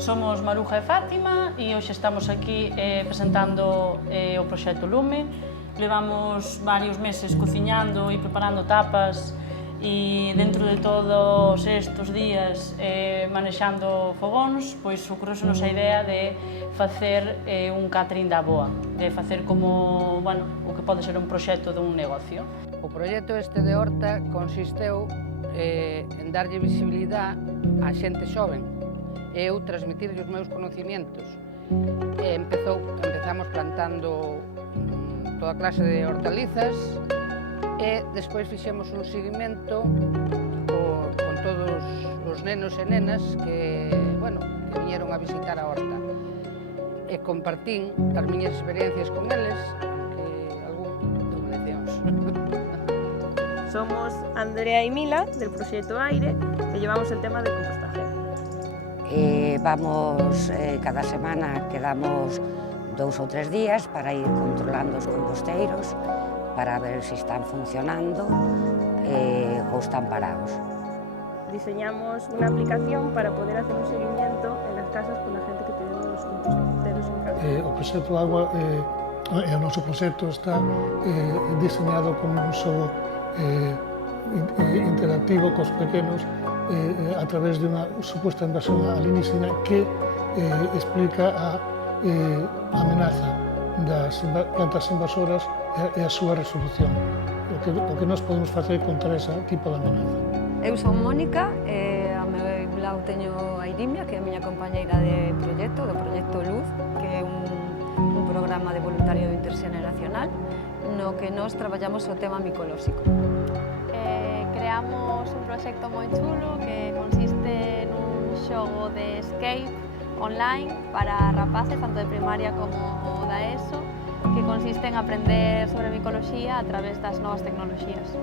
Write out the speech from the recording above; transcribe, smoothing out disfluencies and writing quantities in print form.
Somos Maruja e Fátima e hoxe estamos aquí presentando o proxecto Lume. Levamos varios meses cociñando e preparando tapas e dentro de todos estes días manexando fogóns, pois ocorreusenos a idea de facer un catering da boa, de facer como, bueno, o que pode ser un proxecto dun negocio. O proxecto este de Horta consisteu en darlle visibilidade á xente xoven e eu transmitirlle os meus conocimientos. Empezamos plantando toda clase de hortalizas e despois fixemos un seguimento con todos os nenos e nenas que viñeron a visitar a horta. E compartín as miñas experiencias con eles, aunque algún tuve leccións. Somos Andrea y Mila, del proxecto Aire, que llevamos el tema de compostaje. Vamos, cada semana quedamos 2 ou 3 días para ir controlando os composteiros, para ver si están funcionando ou están parados. Diseñamos una aplicación para poder hacer un seguimiento en las casas con la gente que tenemos los composteros en casa. O proxecto Agua o noso proxecto está diseñado como un xogo interactivo cos pequenos a través de unha suposta invasión alienígena que explica a amenaza das plantas invasoras e a súa resolución. O que nós podemos facer contra ese tipo de amenaza. Eu son Mónica e a meu lado teño a Irimia, que é a miña compañeira de proxecto, do proxecto Luz, que é un programa de voluntariado interxeneracional no que nós traballamos o tema micolóxico. Creamos un proxecto moi chulo que consiste nun xogo de escape online para rapaces, tanto de primaria como da ESO, que consiste en aprender sobre micoloxía a través das novas tecnoloxías.